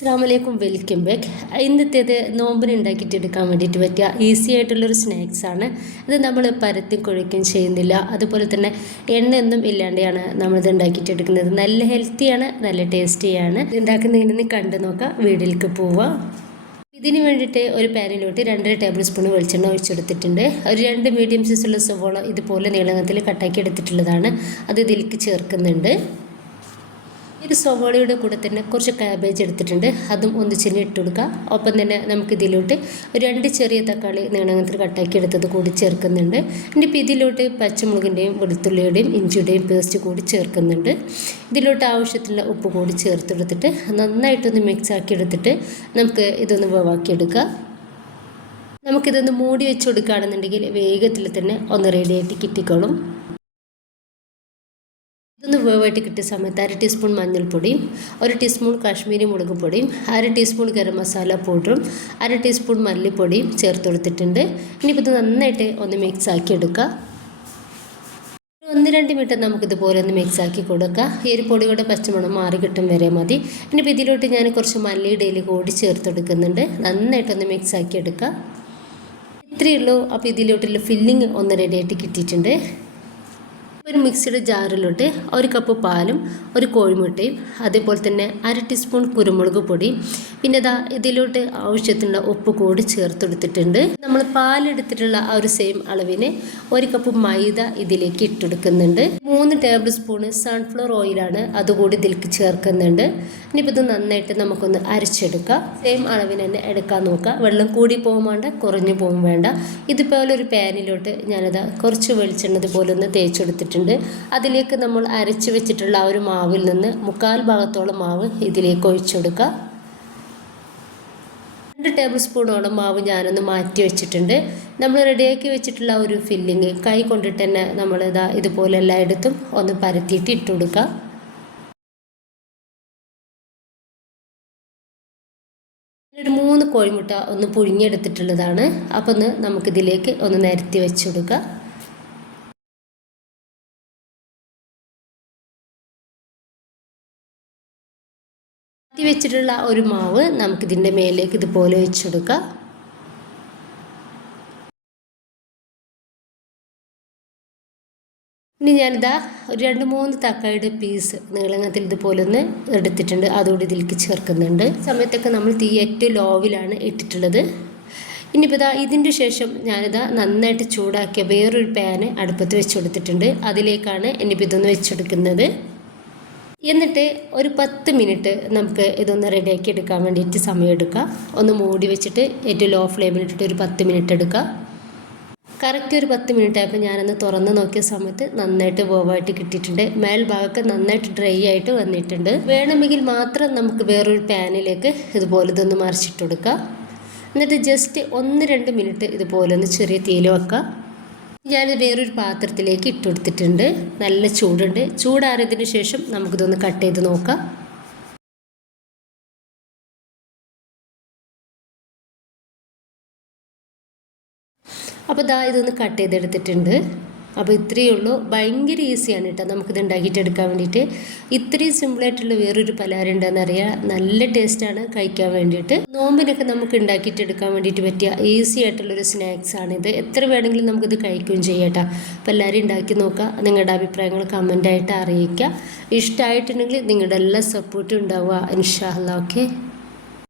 അസ്സലാമലൈക്കും, welcome back. ഇന്നത്തേത് നോമ്പിന് ഉണ്ടാക്കിയിട്ടെടുക്കാൻ വേണ്ടിയിട്ട് പറ്റിയ ഈസി ആയിട്ടുള്ളൊരു സ്നാക്സാണ് ഇത്. നമ്മൾ പരത്തി കുഴയ്ക്കുകയും ചെയ്യുന്നില്ല, അതുപോലെ തന്നെ എണ്ണയൊന്നും ഇല്ലാതെയാണ് നമ്മളിത് ഉണ്ടാക്കിയിട്ടെടുക്കുന്നത്. നല്ല ഹെൽത്തിയാണ്, നല്ല ടേസ്റ്റിയാണ്. ഇത് ഉണ്ടാക്കുന്നതിന് കണ്ടു നോക്കാം, വീട്ടിലേക്ക് പോവാം. ഇതിന് വേണ്ടിയിട്ട് ഒരു പാനിലോട്ട് 2.5 ടേബിൾ സ്പൂൺ വെളിച്ചെണ്ണ ഒഴിച്ചെടുത്തിട്ടുണ്ട്. ഒരു 2 മീഡിയം സൈസുള്ള സവോള ഇതുപോലെ നീളത്തിൽ കട്ടാക്കി എടുത്തിട്ടുള്ളതാണ്, അത് ഇതിലേക്ക് ചേർക്കുന്നുണ്ട്. ഒരു സവോളയുടെ കൂടെ തന്നെ കുറച്ച് കാബേജ് എടുത്തിട്ടുണ്ട്, അതും ഒന്നിച്ചിന് ഇട്ട് കൊടുക്കുക. ഒപ്പം തന്നെ നമുക്ക് ഇതിലോട്ട് 2 ചെറിയ തക്കാളി നീളത്തിൽ കട്ടാക്കി എടുത്തത് കൂടി ചേർക്കുന്നുണ്ട്. ഇനിയിപ്പോൾ ഇതിലോട്ട് പച്ചമുളകിൻ്റെയും വെളുത്തുള്ളിയുടെയും ഇഞ്ചിയുടെയും പേസ്റ്റ് കൂടി ചേർക്കുന്നുണ്ട്. ഇതിലോട്ട് ആവശ്യത്തിനുള്ള ഉപ്പ് കൂടി ചേർത്തെടുത്തിട്ട് നന്നായിട്ടൊന്ന് മിക്സ് ആക്കി എടുത്തിട്ട് നമുക്ക് ഇതൊന്ന് വേവാക്കിയെടുക്കുക. നമുക്കിതൊന്ന് മൂടി വെച്ച് കൊടുക്കുകയാണെന്നുണ്ടെങ്കിൽ വേഗത്തിൽ തന്നെ ഒന്ന് റെഡിയായിട്ട് കിട്ടിക്കോളും. ഇതൊന്ന് വേവായിട്ട് കിട്ടിയ സമയത്ത് 1/2 ടീസ്പൂൺ മഞ്ഞൾപ്പൊടിയും 1 ടീസ്പൂൺ കാശ്മീരി മുളക് പൊടിയും 1/2 ടീസ്പൂൺ ഗരം മസാല പൗഡറും 1/2 ടീസ്പൂൺ മല്ലിപ്പൊടിയും ചേർത്ത് കൊടുത്തിട്ടുണ്ട്. ഇനിയിപ്പോൾ ഇത് നന്നായിട്ട് ഒന്ന് മിക്സ് ആക്കി എടുക്കുക. 1-2 മിനിറ്റ് നമുക്കിതുപോലെ ഒന്ന് മിക്സ് ആക്കി കൊടുക്കുക. ഈ ഒരു പൊടിയുടെ പച്ചമണം മാറി കിട്ടും വരെ മതി. ഇനിയിപ്പോൾ ഇതിലോട്ട് ഞാൻ കുറച്ച് മല്ലിയുടെ ഇല കൂടി ചേർത്ത് കൊടുക്കുന്നുണ്ട്. നന്നായിട്ടൊന്ന് മിക്സ് ആക്കി എടുക്കുക. ഇത്രയേ ഉള്ളൂ. അപ്പോൾ ഇതിലോട്ടുള്ള ഫില്ലിങ് ഒന്ന് റെഡിയായിട്ട് കിട്ടിയിട്ടുണ്ട്. ഒരു മിക്സിയുടെ ജാറിലോട്ട് 1 കപ്പ് പാലും 1 കോഴിമുട്ടയും അതേപോലെ തന്നെ 1/2 ടീസ്പൂൺ കുരുമുളക് പൊടിയും പിന്നെ ഇതിലോട്ട് ആവശ്യത്തിനുള്ള ഉപ്പ് കൂടി ചേർത്തെടുത്തിട്ടുണ്ട്. നമ്മൾ പാലെടുത്തിട്ടുള്ള ആ ഒരു സെയിം അളവിന് 1 കപ്പ് മൈദ ഇതിലേക്ക് ഇട്ടെടുക്കുന്നുണ്ട്. 3 ടേബിൾ സ്പൂൺ സൺഫ്ലവർ ഓയിലാണ് അതുകൂടി ഇതിലേക്ക് ചേർക്കുന്നുണ്ട്. ഇനിയിപ്പോൾ ഇത് നന്നായിട്ട് നമുക്കൊന്ന് അരച്ചെടുക്കാം. സെയിം അളവിന് തന്നെ എടുക്കാൻ നോക്കുക. വെള്ളം കൂടി പോകും വേണ്ട, കുറഞ്ഞു പോകും വേണ്ട. ഇതുപോലെ ഒരു പാനിലോട്ട് ഞാനത് കുറച്ച് വെളിച്ചെണ്ണ ഇതുപോലെ ഒന്ന് തേച്ചെടുത്തിട്ടുണ്ട്. അതിലേക്ക് നമ്മൾ അരച്ച് വെച്ചിട്ടുള്ള ആ ഒരു മാവിൽ നിന്ന് 1/4 ഭാഗത്തോളം മാവ് ഇതിലേക്ക് ഒഴിച്ചെടുക്കുക. 2 ടേബിൾ സ്പൂണോളം മാവ് ഞാനൊന്ന് മാറ്റി വെച്ചിട്ടുണ്ട്. നമ്മൾ റെഡിയാക്കി വെച്ചിട്ടുള്ള ഒരു ഫില്ലിങ് കൈ കൊണ്ടിട്ട് തന്നെ നമ്മളിതാ ഇതുപോലെ എല്ലായിടത്തും ഒന്ന് പരത്തിയിട്ട് ഇട്ട് കൊടുക്കുക. ഒരു 3 കോഴിമുട്ട ഒന്ന് പുഴുങ്ങിയെടുത്തിട്ടുള്ളതാണ്. അപ്പോൾ ഒന്ന് നമുക്കിതിലേക്ക് ഒന്ന് നിരത്തി വെച്ച് കൊടുക്കുക. വെച്ചിട്ടുള്ള ഒരു മാവ് നമുക്കിതിൻ്റെ മേലേക്ക് ഇതുപോലെ വെച്ചെടുക്കാം. ഇനി ഞാനിതാ ഒരു 2-3 തക്കാളിയുടെ പീസ് നീളത്തിൽ ഇതുപോലെ ഒന്ന് എടുത്തിട്ടുണ്ട്, അതുകൂടി ഇതിലേക്ക് ചേർക്കുന്നുണ്ട്. സമയത്തൊക്കെ നമ്മൾ തീ ഏറ്റവും ലോവിലാണ് ഇട്ടിട്ടുള്ളത്. ഇനിയിപ്പോൾ ഇതിൻ്റെ ശേഷം ഞാനിതാ നന്നായിട്ട് ചൂടാക്കിയ വേറൊരു പാന് അടുപ്പത്ത് വെച്ച് കൊടുത്തിട്ടുണ്ട്. അതിലേക്കാണ് ഇനിയിപ്പോൾ ഇതൊന്ന് വെച്ചെടുക്കുന്നത്. എന്നിട്ട് ഒരു 10 മിനിറ്റ് നമുക്ക് ഇതൊന്ന് റെഡിയാക്കി എടുക്കാൻ വേണ്ടിയിട്ട് സമയം എടുക്കുക. ഒന്ന് മൂടി വെച്ചിട്ട് ഏറ്റവും ലോ ഫ്ലെയിമിലിട്ടിട്ട് ഒരു 10 മിനിറ്റ് എടുക്കുക. കറക്റ്റ് ഒരു 10 മിനിറ്റ് ആയപ്പോൾ ഞാനൊന്ന് തുറന്ന് നോക്കിയ സമയത്ത് നന്നായിട്ട് വേവായിട്ട് കിട്ടിയിട്ടുണ്ട്. മേൽഭാഗമൊക്കെ നന്നായിട്ട് ഡ്രൈ ആയിട്ട് വന്നിട്ടുണ്ട്. വേണമെങ്കിൽ മാത്രം നമുക്ക് വേറൊരു പാനിലേക്ക് ഇതുപോലെ ഇതൊന്ന് മറിച്ചിട്ട് കൊടുക്കുക. എന്നിട്ട് ജസ്റ്റ് 1-2 മിനിറ്റ് ഇതുപോലെ ഒന്ന് ചെറിയ തീയിൽ വെക്കുക. ഞാൻ വേറൊരു പാത്രത്തിലേക്ക് ഇട്ട് കൊടുത്തിട്ടുണ്ട്. നല്ല ചൂടുണ്ട്. ചൂടാറിയതിന് ശേഷം നമുക്കിതൊന്ന് കട്ട് ചെയ്ത് നോക്കാം. അപ്പോൾ ഇതൊന്ന് കട്ട് ചെയ്തെടുത്തിട്ടുണ്ട്. അപ്പോൾ ഇത്രയേ ഉള്ളൂ. ഭയങ്കര ഈസിയാണ് കേട്ടോ നമുക്കിത് ഉണ്ടാക്കിയിട്ടെടുക്കാൻ വേണ്ടിയിട്ട്. ഇത്രയും സിമ്പിളായിട്ടുള്ള വേറൊരു പലഹാരം ഉണ്ടെന്നറിയാം. നല്ല ടേസ്റ്റാണ് കഴിക്കാൻ വേണ്ടിയിട്ട്. നോമ്പിനൊക്കെ നമുക്ക് ഉണ്ടാക്കിയിട്ടെടുക്കാൻ വേണ്ടിയിട്ട് പറ്റിയ ഈസി ആയിട്ടുള്ളൊരു സ്നാക്സാണിത്. എത്ര വേണമെങ്കിലും നമുക്കിത് കഴിക്കുകയും ചെയ്യാം കേട്ടോ. അപ്പോൾ എല്ലാവരും ഉണ്ടാക്കി നോക്കുക. നിങ്ങളുടെ അഭിപ്രായങ്ങൾ കമൻ്റായിട്ട് അറിയിക്കുക. ഇഷ്ടമായിട്ടുണ്ടെങ്കിൽ നിങ്ങളുടെ എല്ലാ സപ്പോർട്ടും ഉണ്ടാവുക ഇൻഷാ അല്ലാഹ്. ഓക്കെ.